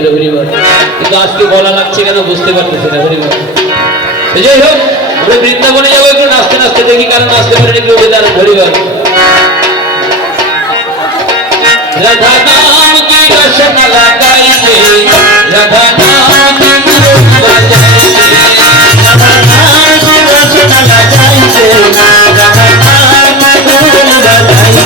বলে হরিবল, কিন্তু আজকে বলা লাগছে কেন বুঝতে পারতেছে না হরিবল। যাই হোক, আমরা বৃন্দাবনে যাবো, একটু নাচতে নাচতে দেখি, কারণ নাচতে পারেন একটু বেদার হরিবল। রাধা নাম কি রসন লাগাইছে, রাধা নাম কি রসন লাগাইছে, রাধা নাম কি রসন লাগাইছে, রাধা নাম কি রসন লাগাইছে।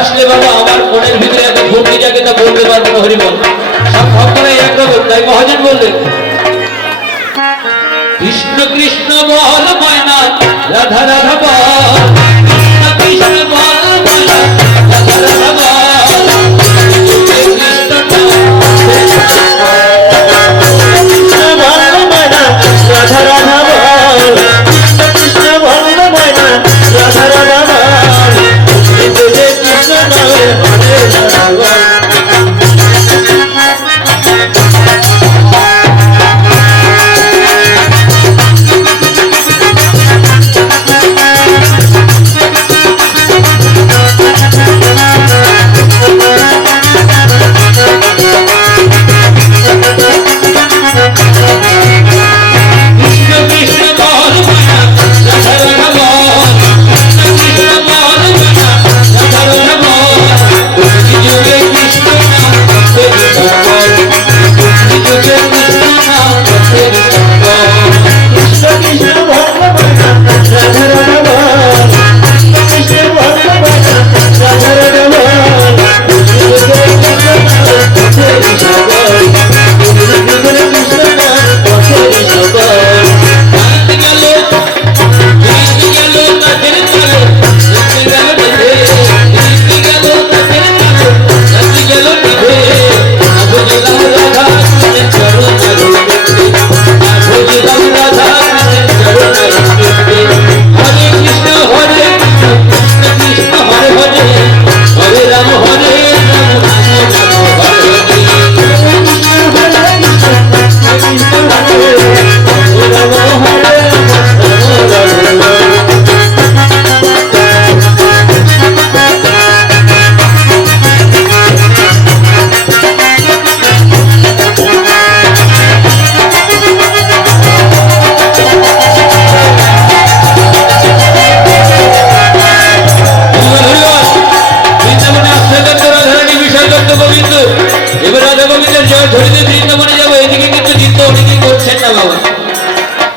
আসলে বাবা আমার মনের ভিতরে একটা ভক্তি জাগে, তা বলতে পারবো না হরিবল। সব ভাবনাই একরকম, তাই মহাজন বললেন কৃষ্ণ কৃষ্ণ বল ময়না, রাধা রাধা বল, কৃষ্ণ কৃষ্ণ বল ময়না, রাধা রাধা বল, কৃষ্ণ বল ময়না, রাধা রাধা বল, কৃষ্ণ কৃষ্ণ বল ময়না, রাধা রাধা বল।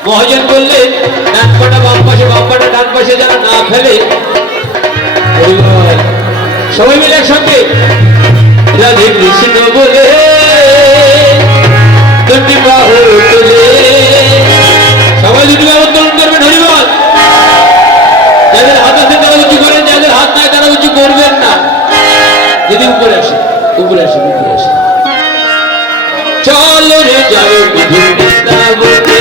মহাজন বললেন ডান পাটা বাম পাশে, বাম পাটা ডান পাশে যেন না ফেলে। সবাই মিলে একসঙ্গে রাধে কৃষ্ণ বলে চলো রে যাই মধুর বৃন্দাবনে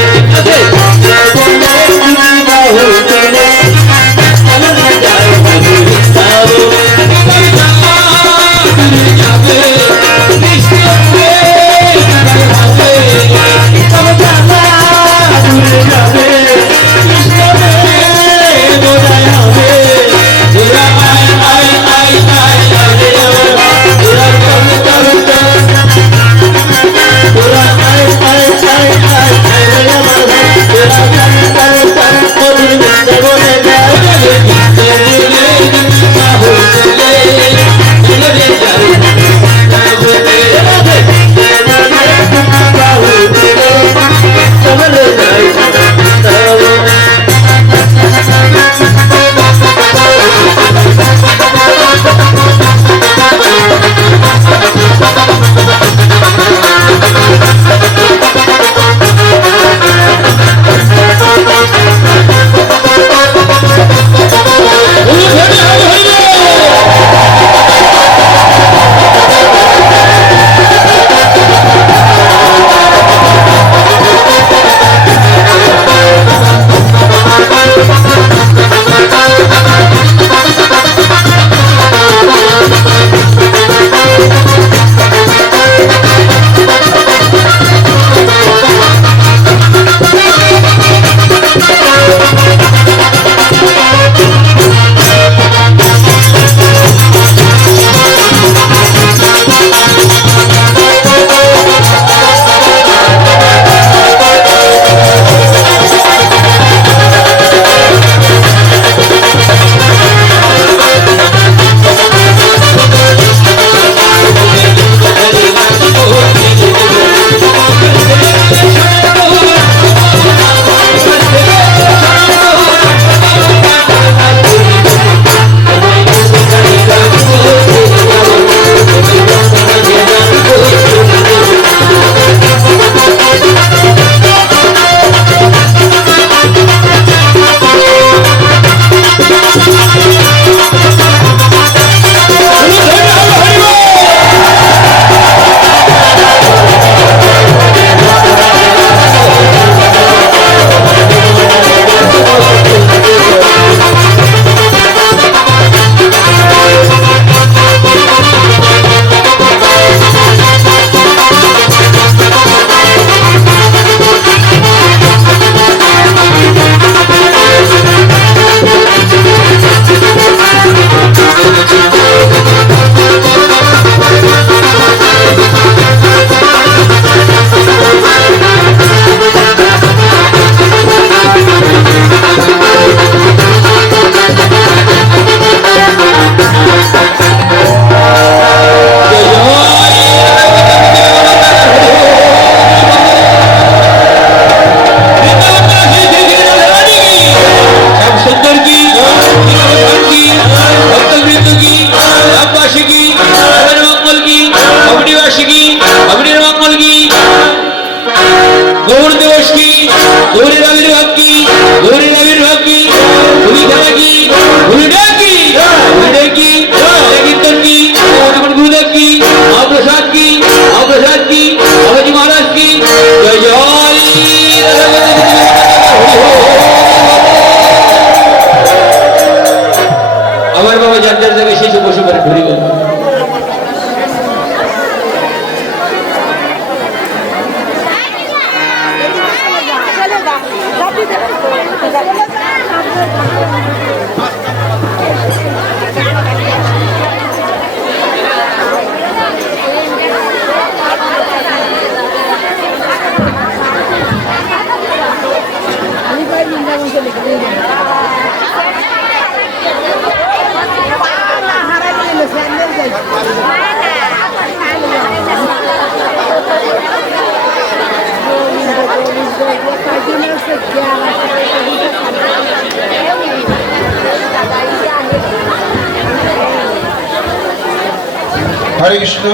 হরে কৃষ্ণ।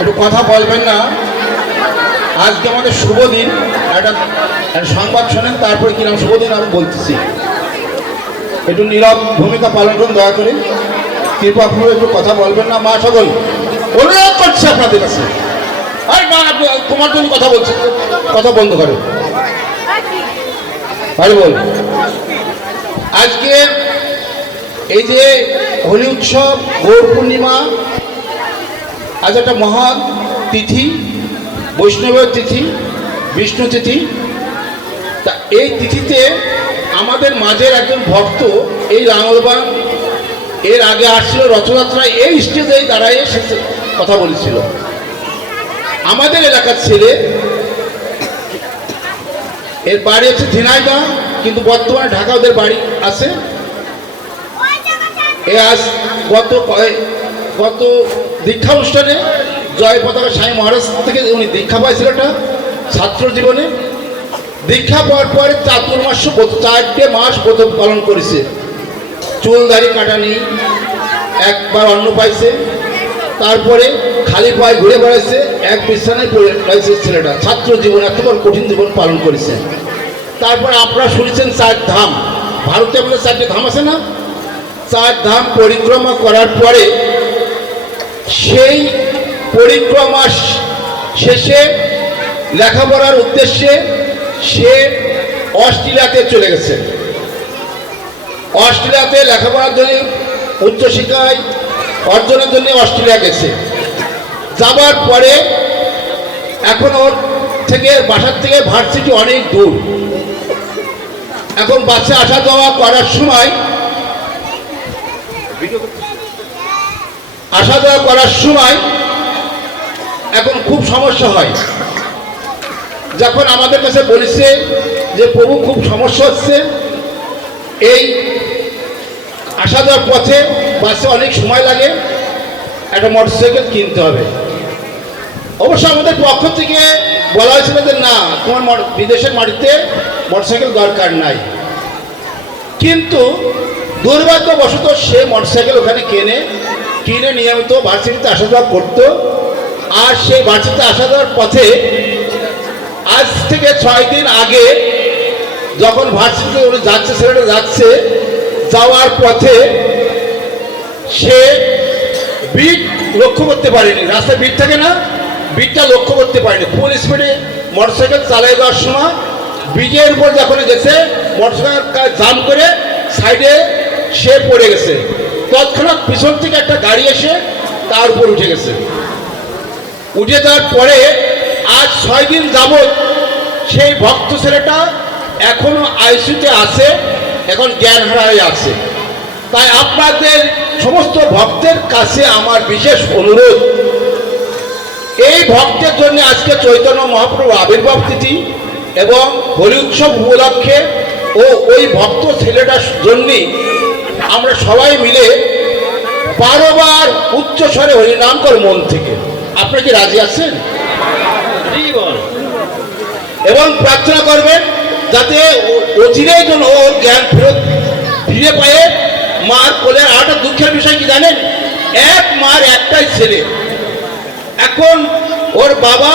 একটু কথা বলবেন না? আজকে আমাদের শুভ দিন, একটা সংবাদ শোনেন, তারপরে কিরম শুভ দিন আমি বলতেছি। একটু নীরব ভূমিকা পালন করুন দয়া করে, কৃপা একটু কথা বলবেন না। মা সকল অনুরোধ করছি আপনাদের কাছে। আরে মা, তোমার জন্য কথা বলছি, কথা বন্ধ করো। আরে বল, আজকে এই যে হোলি উৎসব, গৌর পূর্ণিমা, আজ একটা মহান তিথি, বৈষ্ণবের তিথি, বিষ্ণু তিথি। তা এই তিথিতে আমাদের মাঝের একজন ভক্ত এই লাঙ্গলবান এর আগে আসছিল রথযাত্রায়, এই স্টেজেই দাঁড়ায় সে কথা বলেছিল। আমাদের এলাকার ছেলে, এর বাড়ি হচ্ছে ঝিনাইদহ, কিন্তু বর্তমানে ঢাকা ওদের বাড়ি আছে। এ আজ গত দীক্ষা অনুষ্ঠানে জয় পতাকা স্বামী মহারাজ থেকে উনি দীক্ষা পাইছিল, একটা ছাত্র জীবনে। দীক্ষা পাওয়ার পরে চাতুর্মাস্য 4টে মাস ব্রত পালন করেছে, চুল দাড়ি কাটা নেই, একবার অন্ন পাইছে, তারপরে খালি পায়ে ঘুরে বেড়াইছে, এক বিছানায় পড়ে রয়েছে ছেলেটা। ছাত্র জীবন এত বড় কঠিন জীবন পালন করেছে। তারপরে আপনারা শুনেছেন 4 ধাম, ভারতে আমাদের 4টে ধাম আছে না? 4 ধাম পরিক্রমা করার পরে সেই পরিক্রমা শেষে লেখাপড়ার উদ্দেশ্যে সে অস্ট্রেলিয়াতে চলে গেছে। অস্ট্রেলিয়াতে লেখাপড়ার জন্য, উচ্চশিক্ষায় অর্জনের জন্য অস্ট্রেলিয়া গেছে। যাবার পরে এখন ওর থেকে, বাসার থেকে ভার্সিটি অনেক দূর। এখন বাসে আসা যাওয়া করার সময়, এখন খুব সমস্যা হয়। যখন আমাদের কাছে বলেছে যে প্রভু খুব সমস্যা হচ্ছে, এই আসা যাওয়ার পথে বাসে অনেক সময় লাগে, একটা মোটরসাইকেল কিনতে হবে। অবশ্য আমাদের পক্ষ থেকে বলা হয়েছিল যে না, তোমার বিদেশের মাটিতে মোটরসাইকেল দরকার নাই। কিন্তু দুর্ভাগ্যবশত সে মোটরসাইকেল ওখানে কিনে নিয়মিত ভার্সিটিতে আসা যাওয়া করতো। আর সেই ভার্সিটিতে আসা যাওয়ার পথে আজ থেকে 6 দিন আগে যখন ভার্সিটিতে উনি যাচ্ছে, ছেলেটা যাচ্ছে, যাওয়ার পথে সে বিট লক্ষ্য করতে পারেনি। রাস্তায় বিট থাকে না, বিটটা লক্ষ্য করতে পারেনি। ফুল স্পিডে মোটরসাইকেল চালিয়ে যাওয়ার সময় ব্রিজের উপর যখন গেছে, মোটরসাইকেল জাম করে সাইডে সে পড়ে গেছে। তৎক্ষণাৎ পিছন থেকে একটা গাড়ি এসে তার উপর উঠে গেছে। উঠে যাওয়ার পরে আজ 6 দিন যাবৎ সেই ভক্ত ছেলেটা এখনো আইসিইউতে আছে, এখন জ্ঞান হারায় আছে। তাই আপনাদের সমস্ত ভক্তের কাছে আমার বিশেষ অনুরোধ, এই ভক্তের জন্য আজকে চৈতন্য মহাপ্রভু আবির্ভাব তিথি এবং হোলি উৎসব উপলক্ষে ও ওই ভক্ত ছেলেটার জন্যই আমরা সবাই মিলে 12 বার উচ্চ স্বরে হরিনাম কর মন থেকে। আপনারা কি রাজি আছেন? এবং প্রার্থনা করবেন যাতে অচিরেই যেন ওর জ্ঞান ফিরে পায়। মার কোলে আরেকটা দুঃখের বিষয় কি জানেন? এক মার একটাই ছেলে। এখন ওর বাবা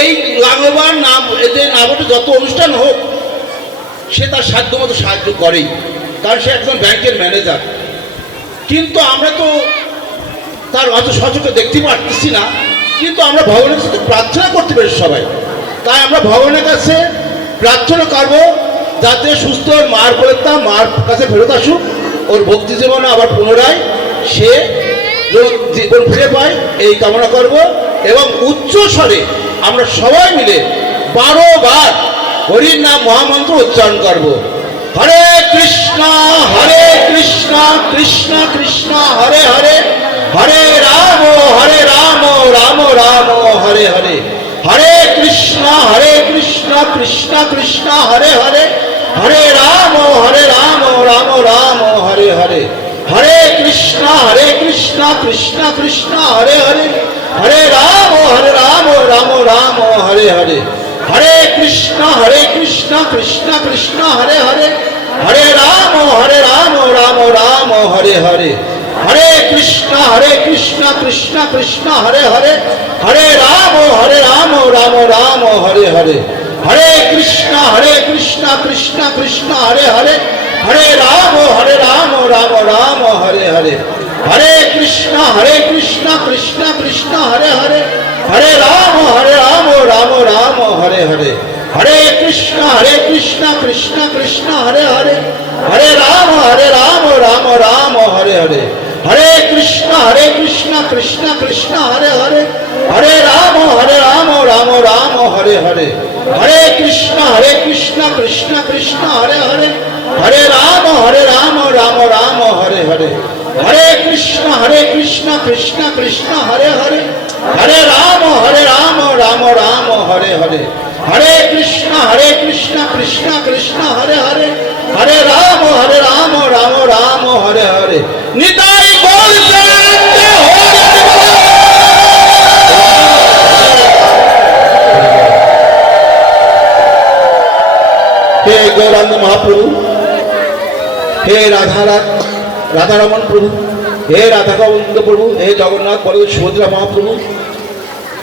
এই লাঙ্গলবান নাম, এদের নামটা যত অনুষ্ঠান হোক সে তার সাধ্য মতো সাহায্য করেই, কারণ সে একজন ব্যাংকের ম্যানেজার। কিন্তু আমরা তো তার অত সচক্ষে দেখতে পারতেছি না, কিন্তু আমরা ভগবানের সাথে প্রার্থনা করতে পারি সবাই। তাই আমরা ভগবানের কাছে প্রার্থনা করবো যাতে সুস্থ মার কোলের মার কাছে ফেরত আসুক, ওর ভক্তি জীবনে আবার পুনরায় সে জীবন ফিরে পায়, এই কামনা করব। এবং উচ্চ স্বরে আমরা সবাই মিলে 12 বার হরির নাম মহামন্ত্র উচ্চারণ করব। হরে কৃষ্ণ কৃষ্ণ কৃষ্ণ হরে হরে, হরে রাম রাম রাম হরে হরে, হরে কৃষ্ণ কৃষ্ণ কৃষ্ণ হরে হরে, হরে রাম রাম রাম হরে হরে, হরে কৃষ্ণ কৃষ্ণ কৃষ্ণ হরে হরে, হরে রাম রাম রাম হরে হরে, হরে কৃষ্ণ কৃষ্ণ কৃষ্ণ হরে হরে, হরে রাম রাম রাম হরে হরে, হরে কৃষ্ণ কৃষ্ণ কৃষ্ণ হরে হরে, হরে রাম রাম রাম হরে হরে, হরে কৃষ্ণ কৃষ্ণ কৃষ্ণ হরে হরে, হরে রাম রাম রাম হরে হরে, হরে কৃষ্ণ কৃষ্ণ কৃষ্ণ হরে হরে, হরে রাম কৃষ্ণ কৃষ্ণ কৃষ্ণ হরে হরে হরে রাম রাম রাম হরে হরে হরে কৃষ্ণ কৃষ্ণ কৃষ্ণ হরে হরে হরে রাম রাম রাম হরে হরে হরে কৃষ্ণ কৃষ্ণ কৃষ্ণ হরে হরে হরে রাম রাম রাম হরে হরে হরে কৃষ্ণ কৃষ্ণ কৃষ্ণ হরে হরে হরে রাম রাম রাম হরে হরে হরে কৃষ্ণ কৃষ্ণ কৃষ্ণ হরে হরে হরে রাম রাম রাম হরে হরে নিতাই গৌর প্রেমানন্দে হরি বল। হে গৌরাঙ্গ মহাপ্রভু, হে রাধারমণ প্রভু, হে রাধা গোবিন্দ প্রভু, হে জগন্নাথ বলদেব সুভদ্রা মহাপ্রভু,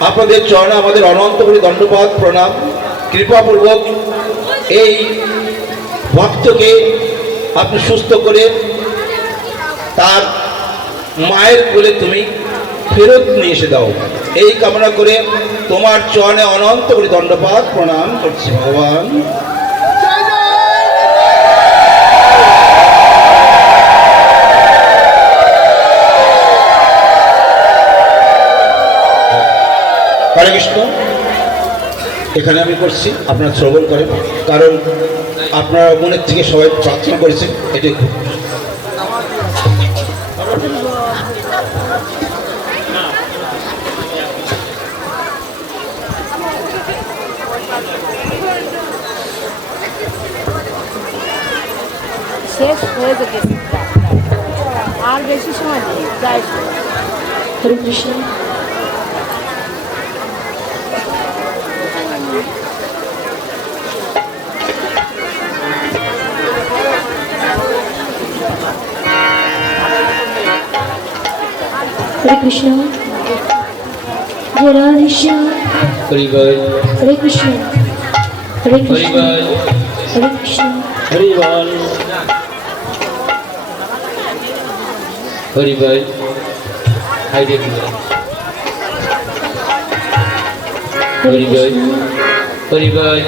আপনাদের চরণে আমাদের অনন্ত করে দণ্ডপাত প্রণাম। কৃপাপূর্বক এই ভক্তকে আপনি সুস্থ করে তার মায়ের কোলে তুমি ফেরত নিয়ে এসে দাও, এই কামনা করে তোমার চরণে অনন্ত করে দণ্ডপাত প্রণাম করছি ভগবান। হরে কৃষ্ণ। এখানে আমি করছি, আপনারা শ্রবণ করেন, কারণ আপনারা মনের থেকে সবাই প্রার্থনা করেছেন, এটাই খুব। শেষ হয়ে যেতে আর বেশি সময় নেই, যাই। হরে কৃষ্ণ। হরে কৃষ্ণ। জয় রাধেশ্যাম। হরি বল, হরে কৃষ্ণ। হরে হরি কৃষ্ণ। বল, হরে কৃষ্ণ। হরি বল, হরি বল। হাই দেখি হরি বল, হরি বল।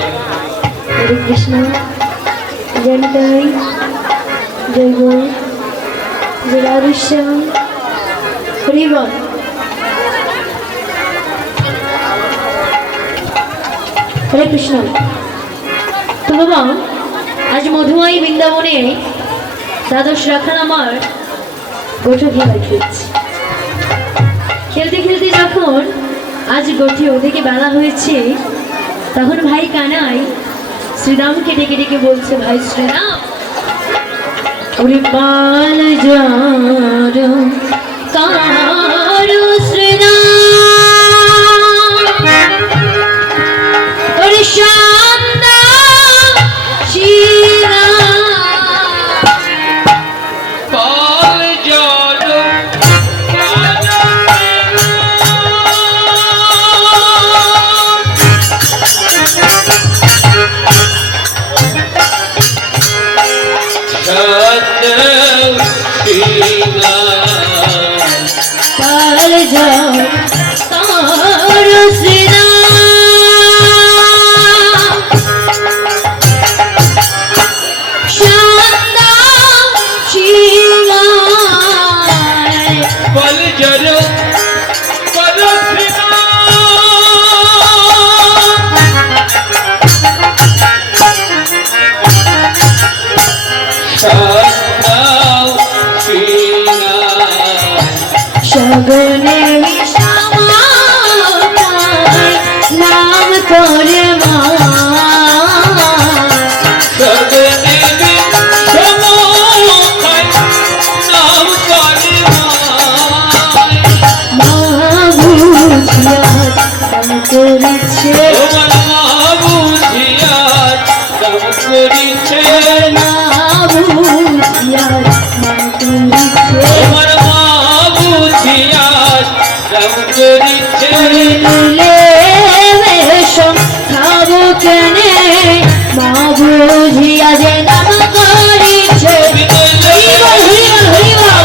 হরে কৃষ্ণ। জয় নিতাই, জয় গৌর, জয় রাধেশ্যাম। হরি বল। হরে কৃষ্ণ। তো বাবা, আজ মধুময়ী বৃন্দাবনে দ্বাদশ রাখাল আমার গোটা খেলা খেলছে। খেলতে খেলতে যখন আজ গোঠে ওদিকে বেলা হয়েছে, তখন ভাই কানাই শ্রীরামকে ডেকে ডেকে বলছে, ভাই শ্রীরাম, ওরে পাল যার কারো শ্রীরাম, ওরে শান্তা শ্রীরাম, পাল জল পাল যার কারো শ্রীরাম, শান্তা শ্রীরাম, পাল জল পাল শগনে শ্যামায় নাম করে মা, মা বুঝিয়া কাম করিছে, মা বুঝিয়া কাম করিছে, দিলে বেশম খাবো কেনে, মা বুঝিয়া যে নাম করিছে। হরি বল, হরি বল, হরি বল।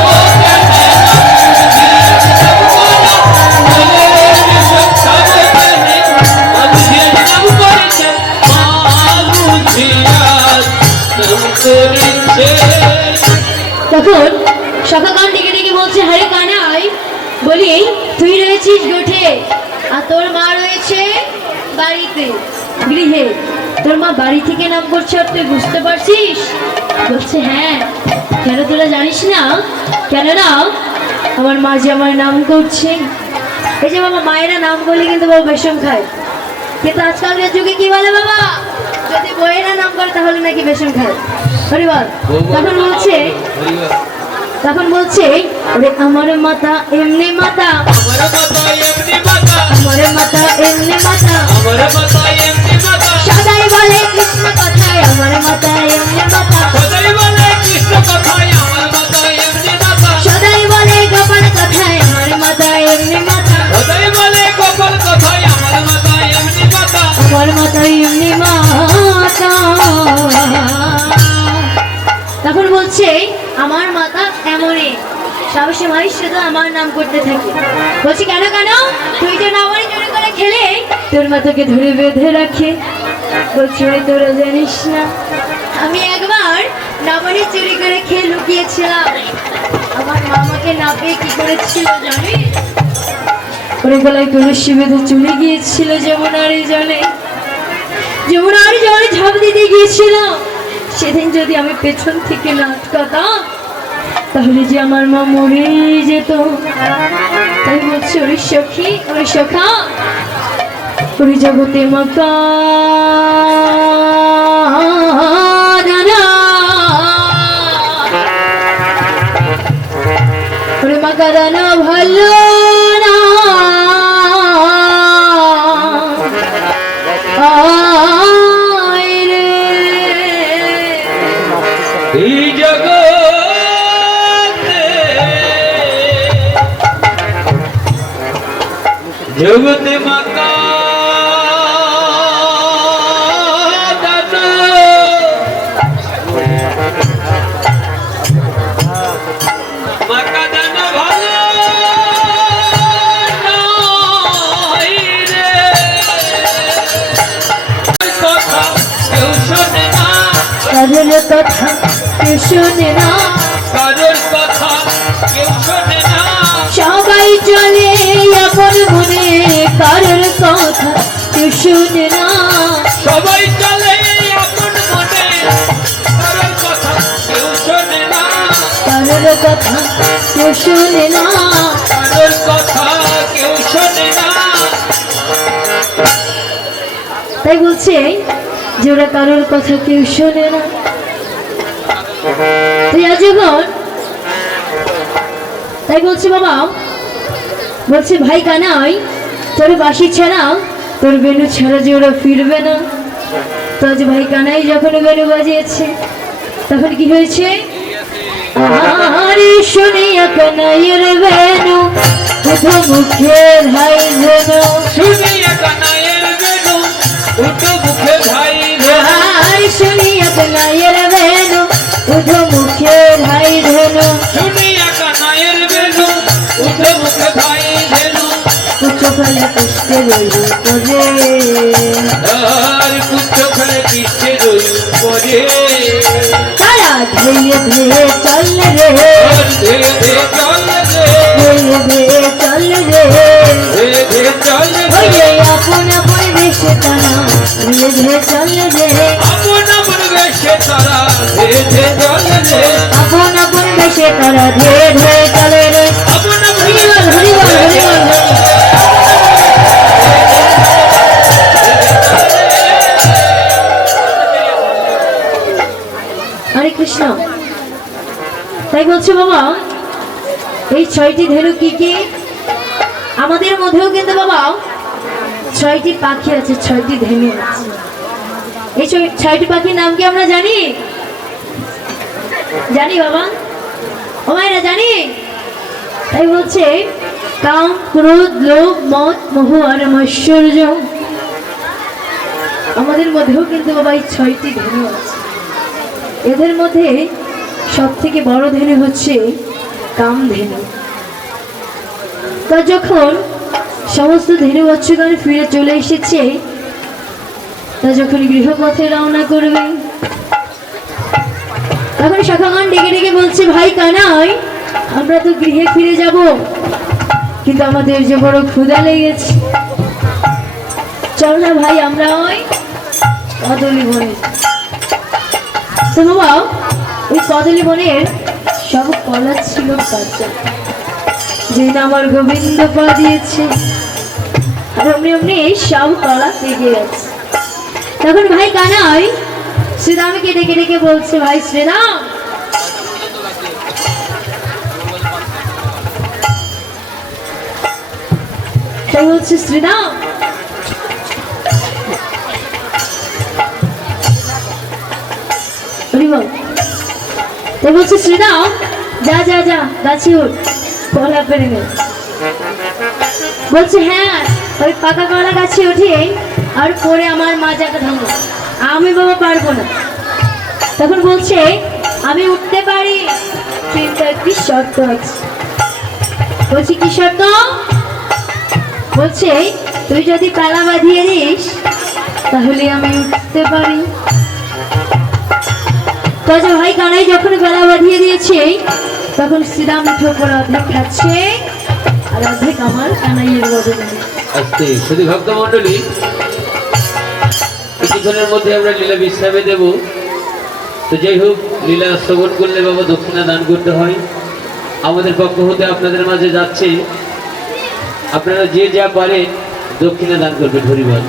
বুঝিয়া নাম করিছে। তখন সখাগণ ডেকে ডেকে বলছে, হরে কানাই, বলি তুই রয়েছিস গোঠে আর তোর মা রয়েছে বাড়িতে, গৃহে। তোর মা বাড়ি থেকে নাম করছে আর তুই বুঝতে পারছিস? বলছে হ্যাঁ। কেন তোরা জানিস না? কেননা আমার মা যে আমার নাম করছে। এই যে বাবা, মায়েরা নাম করলে কিন্তু বাবা বেশম খায়, কিন্তু আজকালকার যুগে কি বলে বাবা, যদি বইয়েরা নাম করে তাহলে নাকি বেশম খায়। হরিবল। তখন বলছে, তখন বলছে, ওরে আমার মাতা এমনি মাতা, আমার মাতা এমনি মাতা, আমার মাতা এমনি মাতা, আমার মাতা এমনি মাতা, সদাই বলে কৃষ্ণ কথায় আমার মাতা এমনি মাতা, সদাই বলে কৃষ্ণ কথায় আমার মাতা এমনি মাতা, সদাই বলে গোপাল কথায় আমার মাতা এমনি মাতা, সদাই বলে গোপাল কথায় আমার মাতা এমনি মাতা, আমার মাতা এমনি মাতা। তখন বলছে আমার মাতা এমনই, সবসময় শুধু আমার নাম করতে থাকে। বলছি কেন কেন? তুই যে নামারি চুরি করে খেলে তোর মাতাকে ধরে বেঁধে রাখে। বলছি ওরে তোরা জানিস না, আমি একবার নামারি চুরি করে খেয়ে লুকিয়েছিলাম, আমার মামাকে না পেয়ে কি করেছিল জানিস? ওরে গলায় তুলসী বেঁধে চলে গিয়েছিল যমুনার জলে, যমুনার জলে ঝাঁপ দিতে গিয়েছিল। সেদিন যদি আমি পেছন থেকে না আটকাতাম তাহলে যে আমার মা মরে যেত। তাই বলছে ওরে সখী, ওরে সখা, ওরে জগতে মাকা ওরে মাকা দানা ভালো না, এই জগতে জগতে মাতা দানা, মাতা দানা ভালো নয় রে, কথা কেউ শোনে না, কারোর কথা কেউ শোনে না, কারোর কথা কেউ শোনে না, সবাই চলে আপন মনে, কারোর কথা কেউ শোনে না, সবাই চলে আপন মনে, কারোর কথা কেউ শোনে না, কারোর কথা কেউ শোনে না। কারোর কথা কেউ শোনে না। তাই বলছে যে ওরা কারোর কথা কেউ শোনে না। তুই আজীবন, তাই বলছে বাবা, বলছে ভাই কানাই, তোর বাঁশি ছাড়া তোর বেনু ছাড়া যে ওরা ফিরবে না। তো আজ ভাই কানাই যখন বেনু বাজিয়েছে তখন কি হয়েছে? আরে শুনিয়া কানাইয়ের বেনু উঠো মুখের হাই যেন, শুনিয়া কানাইয়ের বেনু উঠো মুখে ভাই রে, আরে শুনিয়া কানাইয়ের বেনু উঠো মুখের হাই ধেনু, শুনিয়া কানাইয়ের বেনু উঠো মুখে ভাই ধেনু, উচ্চ ফলে পুষ্পে রইল করে, আর পুত্র ফলে পিছে রই পরে, তারা ধীরে ধীরে চল রে, আর ধীরে ধীরে চল রে, ধীরে ধীরে চল রে, ধীরে ধীরে চল ওই রে, যে আপন আপন দেশে তারা ধীরে ধীরে চল রে, আপন আপন বেশে তারা ধীরে ধীরে চল রে, আপন আপন দেশে তারা ধীরে ধীরে চলে রে। আপন আপন হরিবল হরিবল হরিবল। হরে কৃষ্ণ। তাই বলছে বাবা, এই 6টি ধেনু কি কি? আমাদের মধ্যেও কিন্তু বাবা 6টি পাখি আছে, 6টি ধেনু আছে। এই 6টি পাখির নাম কি আমরা জানি? জানি বাবা, ও মায়েরা জানি? তাই বলছে কাম, ক্রোধ, লোভ, মদ, মোহ আর ঐশ্বর্য। আমাদের মধ্যেও কিন্তু বাবা এই 6টি ধেনু আছে। এদের মধ্যে সব থেকে বড় ধেনু হচ্ছে কামধেনু। তা যখন সমস্ত ধেনু বৎসগণ ফিরে চলে এসেছে, তা যখন গৃহপথে রওনা করবে তখন সখাগণ ডেকে ডেকে বলছে, ভাই কানাই, আমরা তো গৃহে ফিরে যাব, কিন্তু আমাদের যে বড় ক্ষুধা লেগেছে, চল না ভাই আমরা ওই কদলি বনে। তো বাবা ওই কদলি বনের সব কলা ছিল কাঁচা, যে না আমার গোবিন্দ পা দিয়েছে, আর অমনি অমনি সব কলা পেকে গেছে। তখন ভাই কানাই শ্রীরামকে ডেকে ডেকে বলছে, ভাই শ্রীরাম, তাই বলছে শ্রীরাম, তাই বলছে শ্রীরাম, যা যা যা গাছে উঠ, কলা পেরে নে। বলছে হ্যাঁ, ওই পাকা কলা গাছে উঠে আর পরে আমার মাজাটা ভাঙো, আমি বাবা পারবো না। তখন বলছে, আমি উঠতে পারি, কিন্তু একটি শর্ত আছে। বলছি কি শর্ত? বলছে, তুই যদি পালা বাঁধিয়ে দিস তাহলে আমি উঠতে পারি। তো ভাই কানাই যখন গলা বাঁধিয়ে দিয়েছে, তখন শ্রীরাম উঠে পড়ে অর্ধেক খাচ্ছে আর অর্ধেক আমার কানাইয়ের বদলে। আজকে শুধু ভক্ত মন্ডলী, কিছুক্ষণের মধ্যে আমরা লীলা বিশ্রামে দেব। তো যাই হোক, লীলা শ্রবণ করলে বাবা দক্ষিণা দান করতে হয়। আমাদের পক্ষ হতে আপনাদের মাঝে যাচ্ছে, আপনারা যে যা পারে দক্ষিণা দান করবেন। হরিবল।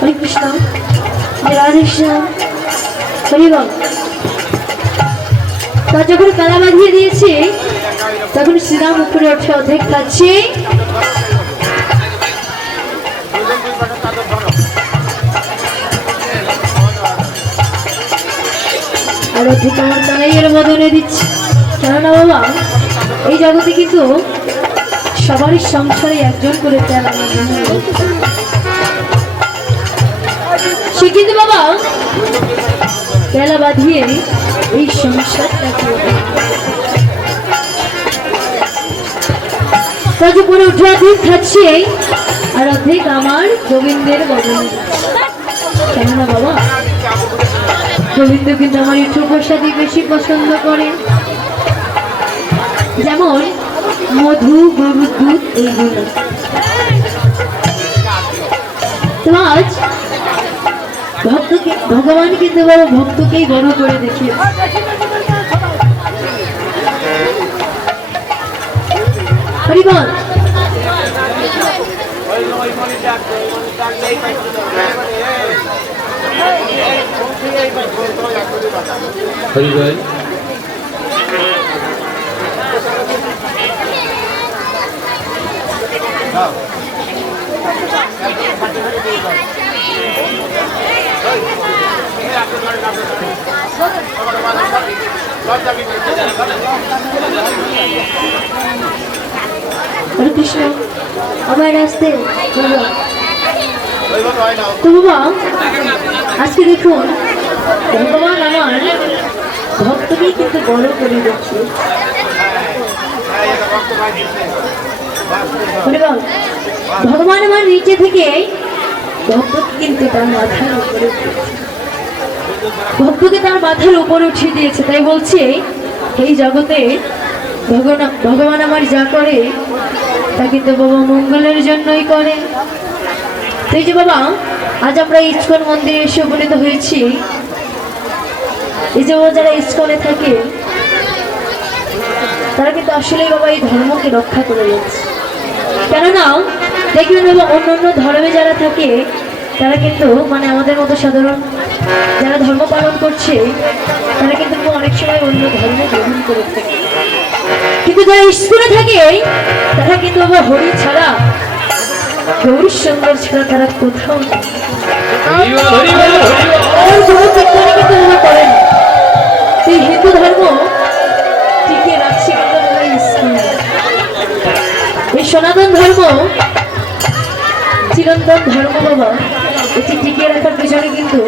হরে কৃষ্ণ, রাধে কৃষ্ণ, হরিবল। তার যখন কালা বাঁধিয়ে দিয়েছে, তখন শ্রীরাম উপরে উঠে অর্ধেক খাচ্ছে আর অর্ধেক আমার কানাইয়ের বদলে দিচ্ছে। কেননা বাবা এই জগতে কিন্তু সবারই সংসারে একজন করে তেল সে কিন্তু বাবা পেলা বাঁধিয়ে এই সংসারটাকে কাজে পরে উঠে অর্ধেক খাচ্ছে আর অর্ধেক আমার গোবিন্দের বদলে। কেননা বাবা গোবিন্দ কিন্তু আমার একটু প্রসাদই বেশি পছন্দ করে, যেমন মধু, গরুর দুধ, এইগুলো। তো আজ ভক্তকে ভগবান কিন্তু বড় ভক্তকেই বড় করে দেখিয়েছে। হরিবল। হরিবল। হরে কৃষ্ণ, আমার আসতে তো বাবা আজকে দেখুন ভগবান আমার ভক্তকেই কিন্তু বড় করে দিচ্ছে। ভগবান আমার নিচে থেকে ভক্তকে কিন্তু তার মাথার উপরে, ভক্তকে তার মাথার উপরে উঠিয়ে দিয়েছে। তাই বলছে এই জগতে ভগবান আমার যা করে তা কিন্তু বাবা মঙ্গলের জন্যই করে। তো এই যে বাবা আজ আমরা ইস্কন মন্দিরে এসে উপনীত হয়েছি, এই যে যারা ইস্কনে থাকে তারা কিন্তু আসলেই বাবা এই ধর্মকে রক্ষা করে যাচ্ছে। কেননা দেখবেন বাবা অন্য অন্য ধর্মে যারা থাকে তারা কিন্তু মানে আমাদের মতো সাধারণ যারা ধর্ম পালন করছে তারা কিন্তু অনেক সময় অন্য ধর্ম গ্রহণ করে থাকে, কিন্তু যারা ইস্কনে থাকে তারা কিন্তু বাবা হরি ছাড়া, গৌরী সুন্দর ছাড়া তারা কোথাও করেন। এই হিন্দু ধর্ম টিকে রাখছে কিন্তু এই সনাতন ধর্ম চিরন্তন ধর্ম বাবা, এটি টিকিয়ে রাখার পেছনে কিন্তু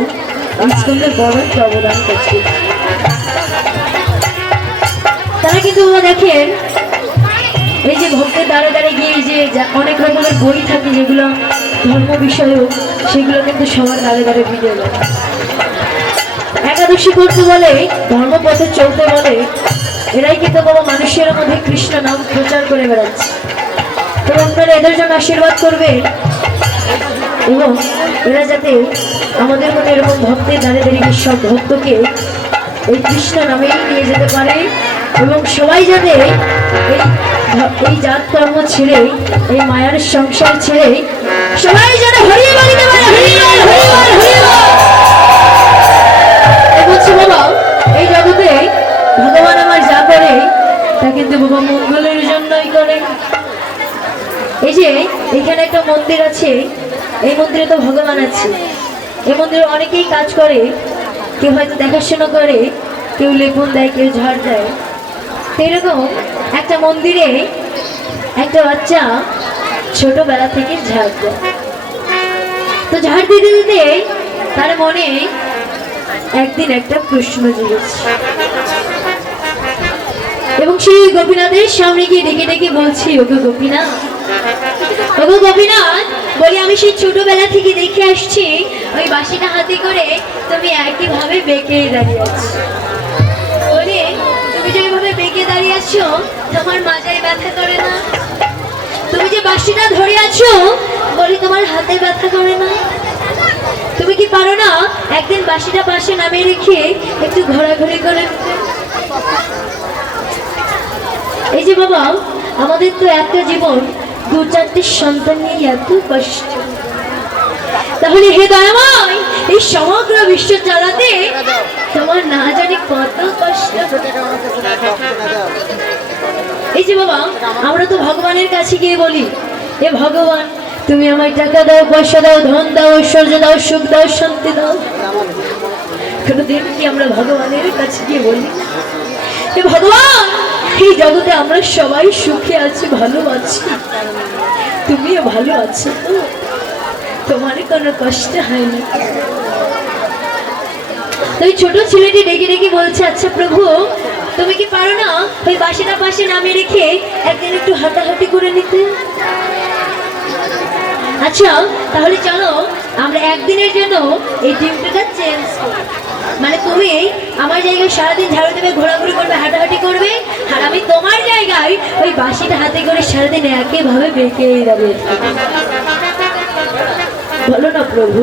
ইস্কনের বড় একটা অবদান করছে। তারা কিন্তু বাবা দেখেন, এই যে ভক্তের দ্বারা দ্বারা গিয়ে যে অনেক রকমের বই থাকে যেগুলো ধর্ম বিষয়ক, সেগুলো কিন্তু সবার দ্বারে দ্বারে ভিডিও দেয়। একাদশী করতে বলে, ধর্মপথে চলতে বলে, এরাই কিন্তু বাবা মানুষের মধ্যে কৃষ্ণ নাম প্রচার করে বেড়াচ্ছে। তো আপনারা এদের জন্য আশীর্বাদ করবেন এবং এরা যাতে আমাদের মনে এরকম ভক্তের দ্বারে দাঁড়িয়ে সব ভক্তকে এই কৃষ্ণ নামেই নিয়ে যেতে পারে এবং সবাই যাতে এই জাত কর্ম ছেড়ে, এই মায়ার সংসার ছেড়ে সবাই যেন হরিয়ে বাড়িতে পারে। বলছি বাবা, এই জগতে ভগবান আমার যা করে তা কিন্তু বাবা মঙ্গলের জন্যই করে। এই যে এখানে একটা মন্দির আছে, এই মন্দিরে তো ভগবান আছে। এই মন্দিরে অনেকেই কাজ করে, কেউ হয়তো দেখাশোনা করে, কেউ লেপন দেয়, কেউ ঝাড় দেয়। তো এরকম একটা মন্দিরে একটা বাচ্চা ছোটবেলা থেকে ঝাড় দেয়। তো ঝাড় দিতে দিতে তার মনে একদিন একটা প্রশ্ন জেগেছে এবং সেই গোপীনাথের সামনে গিয়ে ডেকে ডেকে বলছি, ওগো গোপীনাথ, ওগো গোপীনাথ, বলি আমি সেই ছোটবেলা থেকে দেখে আসছি ওই বাঁশিটা হাতে করে তুমি একইভাবে বেঁকে দাঁড়িয়ে আছো। বলি তুমি যে এইভাবে বেঁকে দাঁড়িয়ে আছো, তোমার মাজায় ব্যথা করে না? তুমি যে বাঁশিটা ধরে আছো, বলি তোমার হাতে ব্যথা করে না? তুমি কি পারো না একদিন বাঁশিটা পাশে নামিয়ে রেখে একটু ঘোরাঘুরি করে? এই যে বাবা, আমাদের তো একটা জীবন, 2-4টে সন্তান নিয়ে এত কষ্ট, তাহলে হে দয়াময়, এই সমগ্র বিশ্ব চালাতে তোমার না জানি কত কষ্ট। এই যে বাবা, আমরা তো ভগবানের কাছে গিয়ে বলি, এ ভগবান, তুমি আমায় টাকা দাও, পয়সা দাও, ধন দাও, ঐশ্বর্য দাও, সুখ দাও, শান্তি দাও। কোনদিন কি আমরা ভগবানের কাছে গিয়ে বলি, এ ভগবান, এই জগতে আমরা সবাই সুখে আছি, ভালো আছি, তুমিও ভালো আছো তো? তোমার কোনো কষ্ট হয়নি? তো ওই ছোট ছেলেটি ডেকে ডেকে বলছে, আচ্ছা প্রভু, তুমি কি পারো না ওই বাঁশিটা পাশে নামিয়ে রেখে একদিন একটু হাঁটাহাঁটি করে নিতে? আচ্ছা তাহলে চলো আমরা একদিনের জন্য এই ডিউটিটা চেঞ্জ করি। মানে তুমি আমার জায়গায় সারাদিন ঝাড়ু দেবে, ঘোরাঘুরি করবে, হাঁটাহাঁটি করবে, আর আমি তোমার জায়গায় ওই বাঁশিটা হাতে করে সারাদিন একইভাবে বেঁকে দাঁড়িয়ে থাকবো। বলো না প্রভু,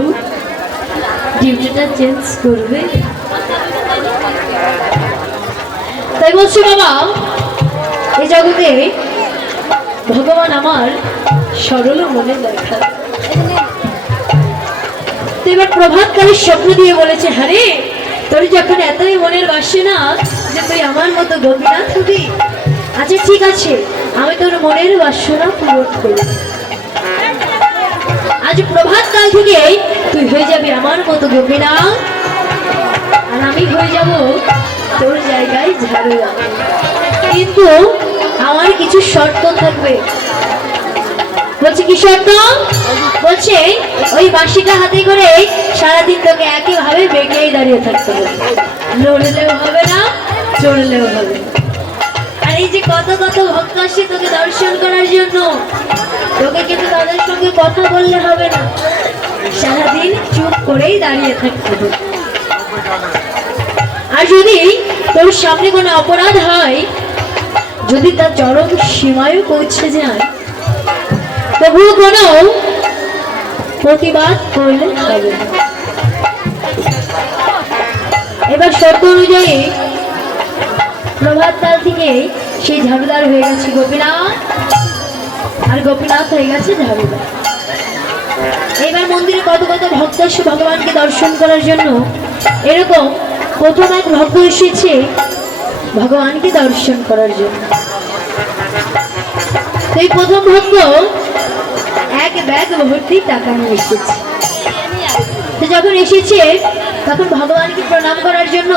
ডিউটিটা চেঞ্জ করবে? তাই বলছি বাবা, এই জগতে ভগবান আমার সরল মনে দেখা। তো এবার প্রভাতকালের স্বপ্ন দিয়ে বলেছে, হ্যাঁ তোর যখন এতই মনের বাসনা যে তুই আমার মতো গোপীনাথ হবি, আচ্ছা ঠিক আছে, আমি তোর মনের বাসনা পূরণ করি। আজ প্রভাতকাল থেকে তুই হয়ে যাবি আমার মতো গোপীনাথ, আর আমি হয়ে যাব তোর জায়গায় ঝাড়ু। কিন্তু আমার কিছু শর্ত থাকবে। বলছে কি শর্ত? বলছে ওই বাঁশিটা হাতে করে সারাদিন তোকে একইভাবে বেঁকেই দাঁড়িয়ে থাকতে হবে, লড়লেও হবে না, চড়লেও হবে। আর এই যে কত কত ভক্ত আসছে তোকে দর্শন করার জন্য, তোকে কিন্তু তাদের সঙ্গে কথা বললে হবে না, সারাদিন চুপ করেই দাঁড়িয়ে থাকতে হবে। আর যদি তোর সামনে কোনো অপরাধ হয়, যদি তার চরম সীমায় পৌঁছে যায়, তবুও কোনো প্রতিবাদ করলে হবে না। এবার শর্ত অনুযায়ী প্রভাতকাল থেকে সেই ঝাড়ুদার হয়ে গেছে গোপীনাথ, আর গোপীনাথ হয়ে গেছে ঝাড়ুদার। এবার মন্দিরে কত কত ভক্ত আসে ভগবানকে দর্শন করার জন্য। এরকম প্রথম এক ভক্ত এসেছে ভগবানকে দর্শন করার জন্য। সেই প্রথম ভক্ত এক ব্যাগ ভর্তি টাকা নিয়ে এসেছে। তো যখন এসেছে তখন ভগবানকে প্রণাম করার জন্য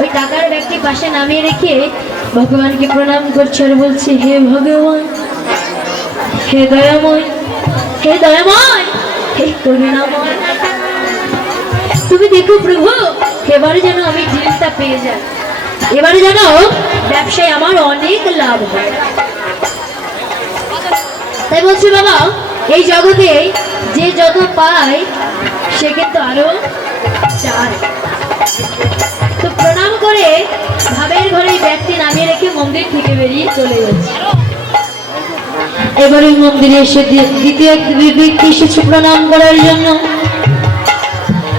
ওই টাকার ব্যাগটি পাশে নামিয়ে রেখে ভগবানকে প্রণাম করছে আর বলছে, হে ভগবান, হে দয়াময়, হে দয়াময়, হে করুণাময়, তুমি দেখো প্রভু, এবারে যেন আমি ডিলটা পেয়ে যাই, এবারে যেন ব্যবসায় আমার অনেক লাভ হয়। তাই বলছি বাবা, এই জগতে যে যত পায় সে কিন্তু আরো চায়। তো প্রণাম করে ভাবের ঘরে ব্যাগটি নামিয়ে রেখে মন্দির থেকে বেরিয়ে চলে যাচ্ছে। এবারে মন্দিরে এসে দ্বিতীয় এক ব্যক্তি এসেছে প্রণাম করার জন্য।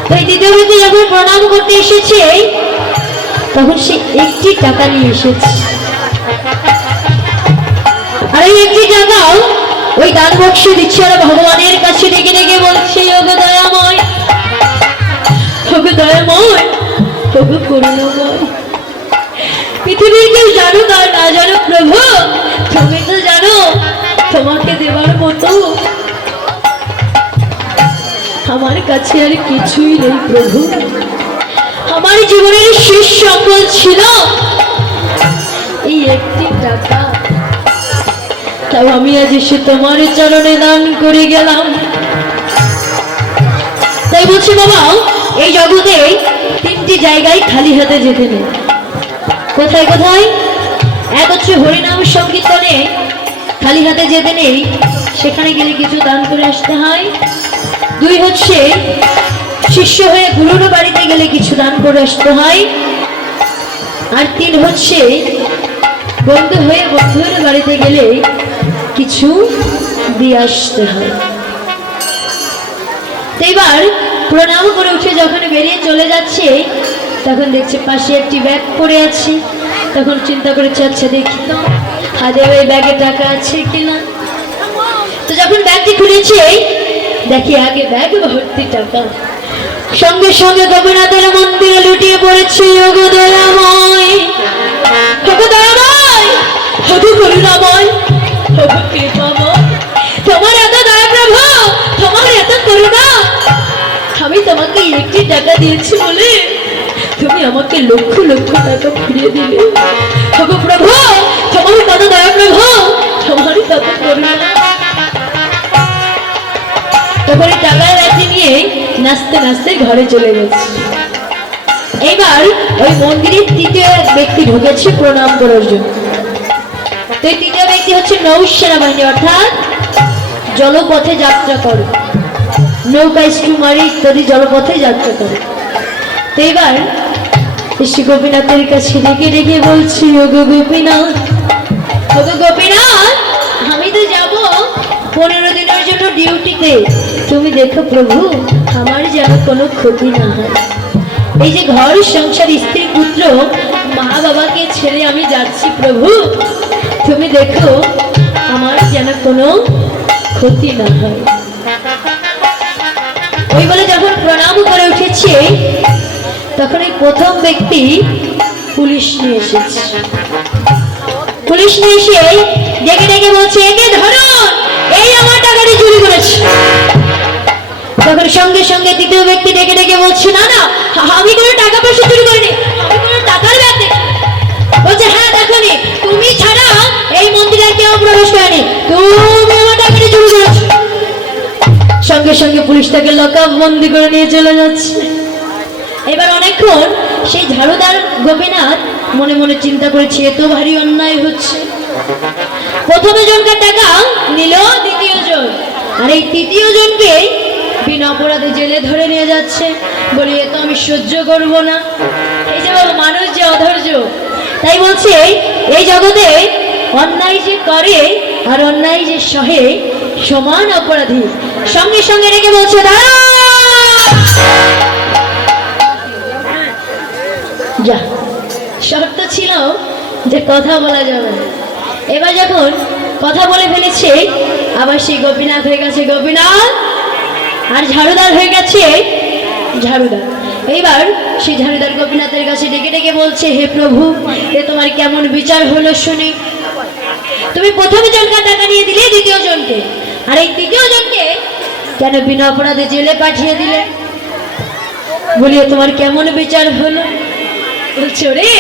তাই দ্বিতীয় ব্যক্তি যখন প্রণাম করতে এসেছে তখন সে একটি টাকা নিয়ে এসেছে। আর এই একটি টাকাও ওই দান বক্সে দিচ্ছে আর ভগবানের কাছে ডেকে ডেকে বলছে, ওগো দয়াময়, ওগো দয়াময়, ওগো করুণাময়, পৃথিবীর কেউ জানুক আর না জানুক প্রভু, তুমি তো জানো তোমাকে দেওয়ার মতো আমার কাছে আর কিছুই নেই প্রভু। আমার জীবনের শেষ সম্বল ছিল এই একটি টাকা, তাও আমি আজ এসে তোমার চরণে দান করে গেলাম। তাই বলছি বাবা, এই জগতে তিনটি জায়গায় খালি হাতে যেতে নেই। কোথায় কোথায়? এক হচ্ছে হরিনাম সংকীর্তনে খালি হাতে যেতে নেই, সেখানে গেলে কিছু দান করে আসতে হয়। দুই হচ্ছে শিষ্য হয়ে গুরুর বাড়িতে গেলে কিছু দান করে আসতে হয়। আর তিন হচ্ছে বন্ধু হয়ে বন্ধুর বাড়িতে গেলে কিছু দিয়ে আসতে হয়। তো এবার প্রণাম করে উঠে যখন বেরিয়ে চলে যাচ্ছে তখন দেখছে পাশে একটি ব্যাগ পড়ে আছে। তখন চিন্তা করেছে, আচ্ছা দেখি তো হাতে ওই ব্যাগে টাকা আছে কিনা। তো যখন ব্যাগটি খুলেছে দেখি আগে ব্যাগ ভর্তি টাকা। সঙ্গে সঙ্গে গোপীনাথের মন্দিরে লুটিয়ে পড়েছে, ওগো দয়াময়, ওগো দয়াময়, ওগো করুণাময়, ওগো কৃপাময়, তোমার এত দয়া প্রভু, তোমার এত করুণা, আমি তোমাকে একটি টাকা দিয়েছি বলে তুমি আমাকে লক্ষ লক্ষ টাকা ফিরিয়ে দিলে। ওগো প্রভু, তোমার কত দয়া প্রভু, তোমার কত করুণা। তারপরে টাকার রাখি নিয়ে নাচতে নাচতে ঘরে চলে গেছে। এবার ওই মন্দিরের তৃতীয় এক ব্যক্তি ঢুকেছে প্রণাম করার জন্য। তো এই তৃতীয় ব্যক্তি হচ্ছে নৌসেনাবাহিনী, অর্থাৎ জলপথে যাত্রা করে, নৌকা স্টিমারে ইত্যাদি জলপথে যাত্রা করে। তো এবার শ্রী গোপীনাথের কাছে ডেকে ডেকে বলছি, ওগো গোপীনাথ, ওগো গোপীনাথ, আমি তো যাব 15 দিনের জন্য ডিউটিতে, তুমি দেখো প্রভু আমার যেন কোনো ক্ষতি না হয়। এই যে ঘর সংসার স্ত্রী পুত্র মা বাবাকে ছেড়ে আমি যাচ্ছি প্রভু, তুমি দেখো আমার যেন কোনো ক্ষতি না হয়। ওই বলে যখন প্রণাম করে উঠেছে তখন এই প্রথম ব্যক্তি পুলিশ নিয়ে এসেছে। পুলিশ নিয়ে এসে ডেকে ডেকে বলছে, একে ধরুন, এই আমার টাকাটি চুরি করেছে। তখন সঙ্গে সঙ্গে তৃতীয় ব্যক্তি ডেকে ডেকে বলছে, না না, আমি কোনো টাকা পয়সা চুরি করিনি, আমি কোনো টাকার ব্যাগ দেখি। বলছে, হ্যাঁ দেখনি, তুমি ছাড়া এই মন্দিরে কেউ প্রবেশ করেনি, তুমি আমার টাকাটি চুরি করেছো। সঙ্গে সঙ্গে পুলিশ তাকে লকআপ বন্দি করে নিয়ে চলে যাচ্ছে। এবার অনেকক্ষণ সেই ঝাড়ুদার গোপীনাথ মনে মনে চিন্তা করেছে, এত ভারী অন্যায় হচ্ছে। প্রথম জনকার টাকা নিল দ্বিতীয় জন, আর এই তৃতীয় জনকে বিনা অপরাধে জেলে ধরে নিয়ে যাচ্ছে। বলি, এ তো আমি সহ্য করব না। এই যে বাবা, মানুষ যে অধৈর্য। তাই বলছে, এই জগতে অন্যায় যে করে আর অন্যায় যে সহে সমান অপরাধী। সঙ্গে সঙ্গে রেখে বলছে, দাঁড়া, যা। শর্ত ছিল যে কথা বলা যাবে না। এবার যখন কথা বলে ফেলেছে, আবার সেই গোপীনাথ হয়ে গেছে গোপীনাথ, আর ঝাড়ুদার হয়ে গেছে ঝাড়ুদার। এইবার সেই ঝাড়ুদার গোপীনাথের কাছে ডেকে ডেকে বলছে, হে প্রভু, এ তোমার কেমন বিচার হলো শুনি। তুমি প্রথম জনকার টাকা নিয়ে দিলে দ্বিতীয় জনকে, আর এই তৃতীয় জনকে কেন বিনা অপরাধে জেলে পাঠিয়ে দিলে? বলিয়ে তোমার কেমন বিচার হলো? বলছো, রে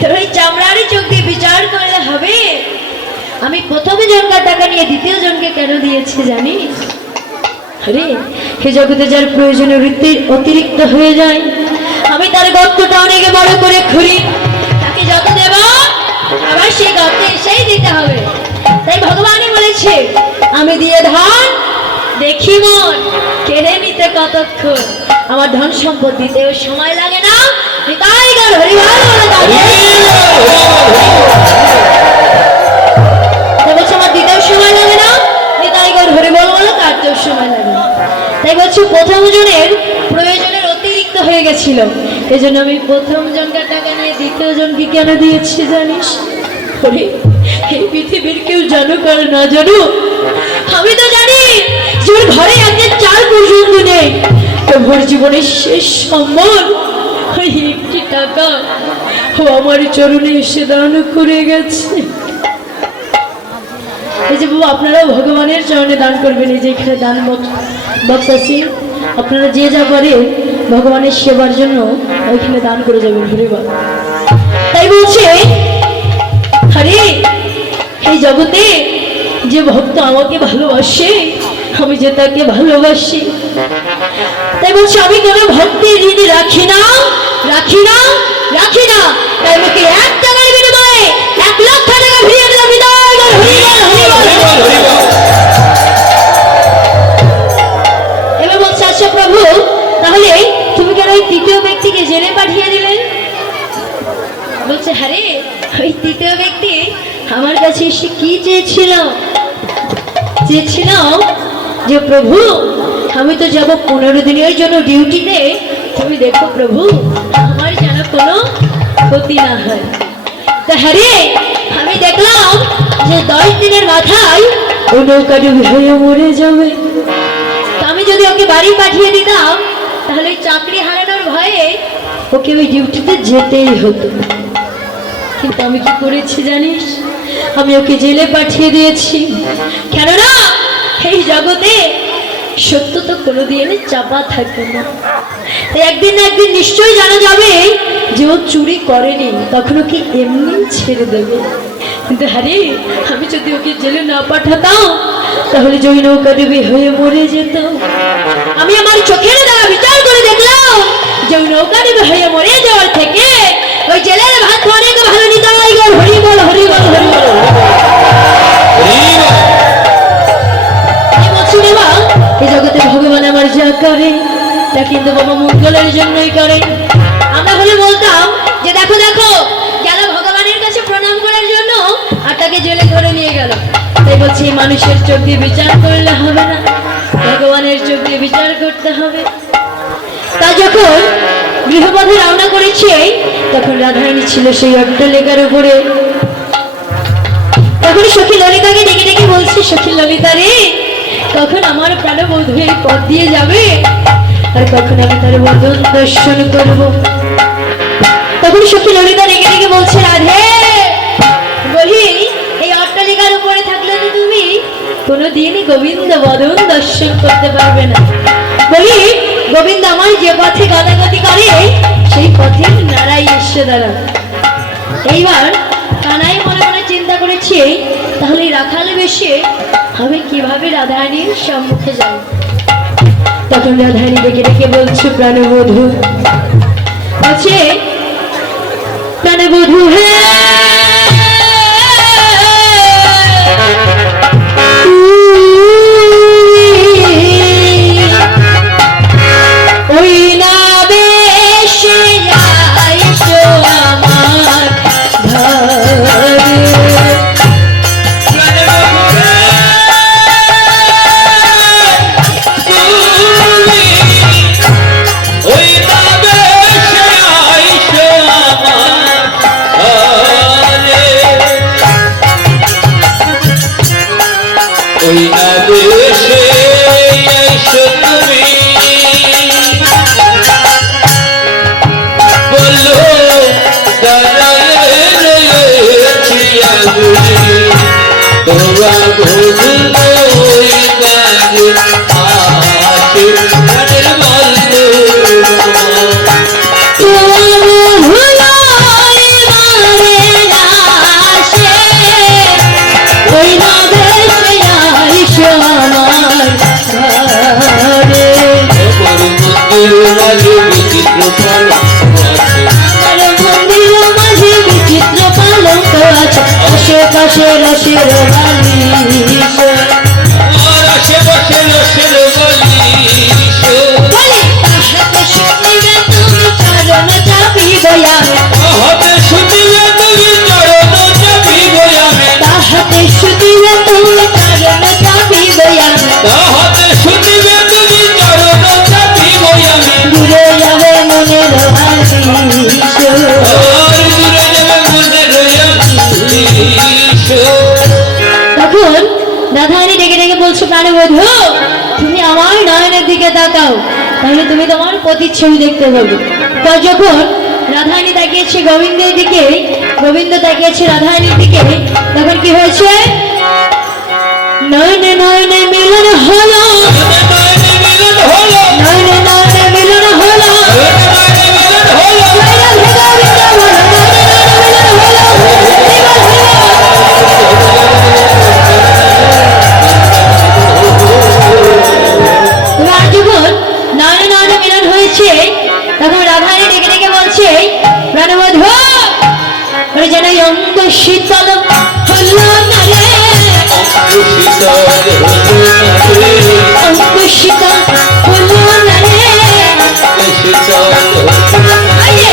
তোর ওই চামড়ার চোখ দিয়ে বিচার করলে হবে? আমি প্রথম জনকার টাকা নিয়ে দ্বিতীয় জনকে কেন দিয়েছি জানিস? আরে হে জগতে যার প্রয়োজনীয় বৃত্তির অতিরিক্ত হয়ে যায়, আমি তার গর্তটা অনেক বড় করে খুঁড়ি, তাকে যত দেব আবার সেই গর্তে এসেই দিতে হবে। তাই ভগবানই বলেছে, আমি দিয়ে ধন দেখি মন কেড়ে নিতে কতক্ষণ, আমার ধন সম্পদ দিতেও সময় লাগে না। তাই গান হরিবল বলছে আমার দিতেও সময় লাগে না, তাই গান হরিবল বলো কাটতেও সময় লাগে না। তাই বলছি প্রথম জনের প্রয়োজনের অতিরিক্ত হয়ে গেছিল, এই জন্য আমি প্রথম জনকার টাকা নিয়ে দ্বিতীয় জনকে কেন দিয়েছি জানিস? এই পৃথিবীর কেউ জানুক আর না জানুক, আমি তো জানি যে ওর ঘরে একজন চাল পর্যন্ত নেই, তোমার জীবনের শেষ সম্বল ওই একটি টাকা ও আমার চরণে এসে দান করে গেছে। এই যে বাবু, আপনারাও ভগবানের চরণে দান করবেন। এই যে এখানে দান বক্স আছে, আপনারা যে যা করে ভগবানের সেবার জন্য ওইখানে দান করে যাবেন। হরিবল। তাই বলছে, আরে এই জগতে যে ভক্ত আমাকে ভালোবাসে, আমি যে তাকে ভালোবাসি, তাই বলছে আমি কোনো ভক্তের ঋণ রাখি না, রাখি না, রাখি না। তাই আমাকে 1 টাকার বিনিময়ে 1 লক্ষ টাকা ফিরিয়ে দিলাম। এবার বলছে, আচ্ছা প্রভু, তাহলে তুমি কেন ওই তৃতীয় ব্যক্তিকে জেলে পাঠিয়ে দিলেন? বলছে, হ্যাঁ রে, ওই তৃতীয় ব্যক্তি আমার কাছে এসে কি চেয়েছিল? চেয়েছিল যে প্রভু আমি তো যাব 15 দিনের জন্য ডিউটিতে, তুমি দেখো প্রভু আমার যেন কোনো ক্ষতি না হয়। তা হ্যাঁ রে, আমি দেখলাম যে 10 দিনের মাথায় ও নৌকা ডুবে হয়ে মরে যাবে। তা আমি যদি ওকে বাড়ি পাঠিয়ে দিতাম, তাহলে চাকরি হারানোর ভয়ে ওকে ওই ডিউটিতে যেতেই হতো। কিন্তু আমি কি করেছি জানিস? আমি ওকে জেলে পাঠিয়ে দিয়েছি। কেননা এই জগতে সত্য তো কোনোদিন চাপা থাকে না। তাই একদিন না একদিন নিশ্চয়ই জানা যাবে যে ও চুরি করেনি, তখন ওকে এমনি ছেড়ে দেবে। কিন্তু হ্যাঁ, আমি যদি ওকে জেলে না পাঠাতাম, তাহলে যে ওই নৌকা ডুবে হয়ে মরে যেত। আমি আমার চোখের দ্বারা বিচার করে দেখলাম যে ওই নৌকা ডুবে হয়ে মরে যাওয়ার থেকে ওই জেলের ভাত অনেক ভালো নিতে হয়। হরিবল, হরিবল, হরিবল। এই জগতে ভগবান আমার যা করে তা কিন্তু বাবা মঙ্গলের জন্যই করে। আমরা হলে বলতাম যে দেখো দেখো, গেল ভগবানের কাছে প্রণাম করার জন্য আর তাকে জেলে ধরে নিয়ে গেল। তাই বলছি মানুষের চোখ দিয়ে বিচার করলে হবে না, ভগবানের চোখ দিয়ে বিচার করতে হবে। তা যখন গৃহপথে রওনা করেছে, তখন রাধারানী ছিল সেই অট্টালিকার উপরে। তখন সখী ললিতাকে ডেকে ডেকে বলছে, সখী ললিতা রে, কখন আমার প্রাণবধূ এই পথ দিয়ে যাবে, আর কখন আমি তার বদন দর্শন করব। তখন সখী ললিতা ডেকে ডেকে বলছে, রাধে বলি এই অট্টালিকার উপরে থাকলে তো তুমি কোনোদিনই গোবিন্দ বদন দর্শন করতে পারবে না। বলি গোবিন্দ আমার যে পথে গতাগতি করে সেই পথের নারাই এসে দাঁড়া। এইবার কানাই মনে মনে চিন্তা করেছি, তাহলে রাখাল বেশে আমি কিভাবে রাধারানীর সম্মুখে যাই। তখন রাধারানী ডেকে ডেকে বলছে, প্রাণবধূ আছে, প্রাণবধূ হে ওই না বেশে আইসো আমার ঘরে। ওই না দেশে আইসো তুমি, বললো দাঁড়ায় রয়েছি আমি, তোরা ভুল ওই কাজে আসে প্রাণের বন্ধু। ও বসে রসের বালিশ রসে বসে রসের বালিশ বলি তাহাতে শুনিবে তুমি চরণ চাপি বয়ামে হাতে শুনিবে তুমি চরণ চাপি বয়ামে তাহাতে শুনিবে তুমি চরণ চাপি বয়ামে হাতে শুনিবে তুমি চরণ চাপি বয়ামে দূরে যাবে মনের বালিশ আর দূরে যাবে মনের বালিশ। তখন রাধারানী ডেকে ডেকে বলছো প্রাণবধূ তুমি আমার নয়নের দিকে তাকাও তাহলে তুমি তোমার পতির ছবি দেখতে পাবে। তো যখন রাধারানী তাকিয়েছে গোবিন্দের দিকে, গোবিন্দ তাকিয়েছে রাধারানীর দিকে, তখন কি হয়েছে? নয়নে নয়নে মিলন হলো, নয়নে মিলন হলো, নয়নে নয়নে মিলন হলো, নয়নে মিলন হলো, এবার যখন নয়নে নয়নে মিলন হয়েছে তখন রাধারানী ডেকে ডেকে বলছে প্রাণবধূ ওরে যেন অঙ্গ শীতল হলো না রে, শীতল হলো না রে, অঙ্গ শীতল হলো না রে, শীতল হলো আরে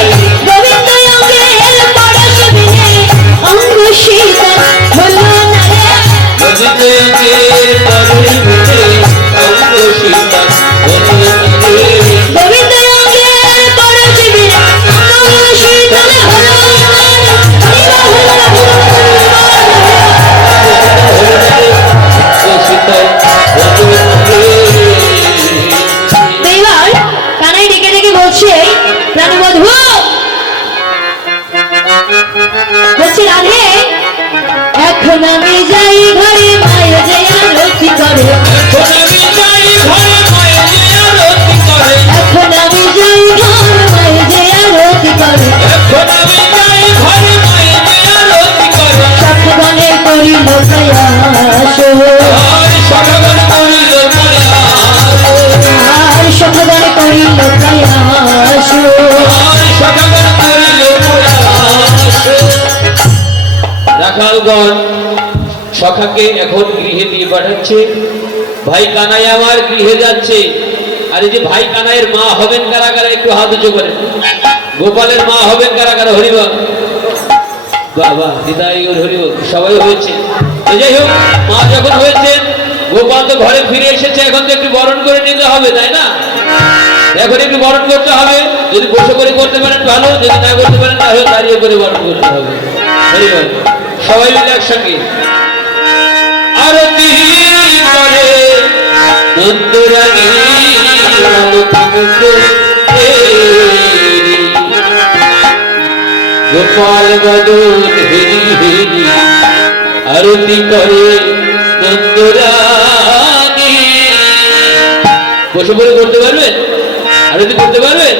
গোবিন্দ অঙ্গের পরশ বিনে অঙ্গ শীতল হলো না রে, গোবিন্দের পরশ বিনে অঙ্গ শীতল হলো না রে, গোবিন্দ অঙ্গের পরশ বিনে অঙ্গ শীতল হলো না রে। এবার কানাই ডেকে ডেকে বলছে প্রাণবধূ বলছে রাধে এখন আমি যাই ঘরে মায়ের যে আরতি করে, এখন আমি যাই ঘরে মায়ের যে আরতি করে, এখন আমি যাই ঘরে মায়ের যে আরতি করে, এখন আমি যাই ঘরে মায়ের যে আরতি করে, সখগণে করিল প্রয়াস, আর সখগণ করিল প্রয়াস, আর সখগণে করিল প্রয়াস। আর সখগণ করিল প্রয়াস। রাখালগণ সখাকে এখন গৃহে দিয়ে পাঠাচ্ছে। ভাই কানাই আমার গৃহে যাচ্ছে। আর এই যে ভাই কানাইয়ের মা হবেন কারা কারা একটু হাত উঁচু করেন। গোপালের মা হবেন কারা কারা হরিবল বাবা দিদাই ওর হরিবল সবাই হয়েছে। তো যাই হোক মা যখন হয়েছেন গোপাল তো ঘরে ফিরে এসেছে, এখন তো একটু বরণ করে নিতে হবে তাই না? এখন একটু বরণ করতে হবে, যদি বসে করে করতে পারেন ভালো, যদি না করতে পারেন তাহলে দাঁড়িয়ে করে বরণ করতে হবে। হরিবল সবাই মিলে একসঙ্গে আরতি করে নন্দরানী গোপাল বদন হেরি হেরি আরতি করে নন্দরানী। বসে বলে করতে পারবেন? আরতি করতে পারবেন?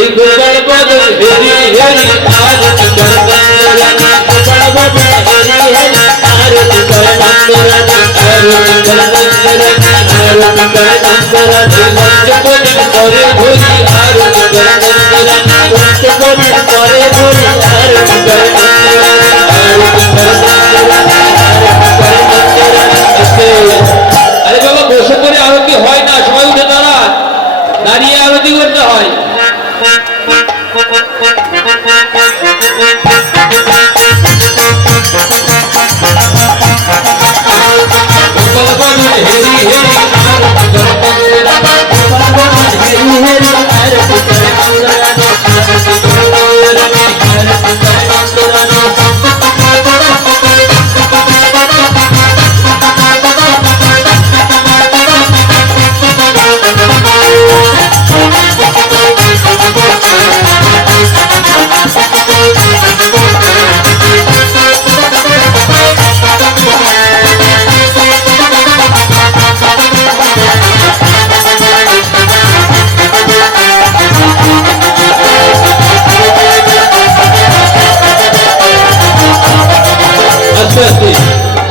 এই গোপাল বদন হেরি হেরি আরতি করে নন্দরানী, গোপাল বদন হেরি হেরি আরতি করে নন্দরানী, আরতি করে নন্দরানী, আরতি করে নন্দরানী, পঞ্চপদী করে ধরি আরতি করে নন্দরানী, পঞ্চপদী করে ধরি আরতি করে নন্দরানী, আরতি করে নন্দরানী, আরতি করে নন্দরানী। আরে বাবা বসে করে আরতি হয় না, সবাই উঠে দাঁড়ান, দাঁড়িয়ে আরতি করতে হয়।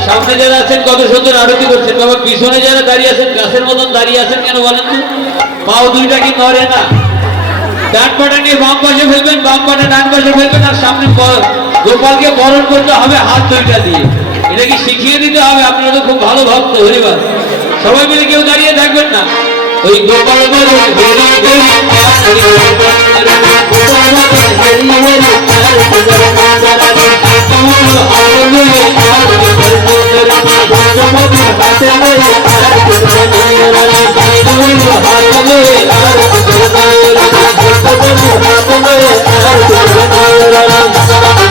সামনে যারা আছেন কত সুন্দর আরতি করছেন বাবা, পিছনে যারা দাঁড়িয়ে আছেন গাছের মতন দাঁড়িয়ে আছেন কেন বলেন তো? পাও দুইটা কি নড়ে না? ডান পাটা নিয়ে বাম পাশে ফেলবেন, বাম পাটা ডান পাশে ফেলবেন, আর সামনে গোপালকে বরণ করতে হবে হাত দুইটা দিয়ে। এটা কি শিখিয়ে দিতে হবে? আপনারা তো খুব ভালো ভক্ত, হরিবার। সবাই মিলে কেউ দাঁড়িয়ে থাকবেন না। ওই গোপাল বরণ হেরি হেরি Thank you.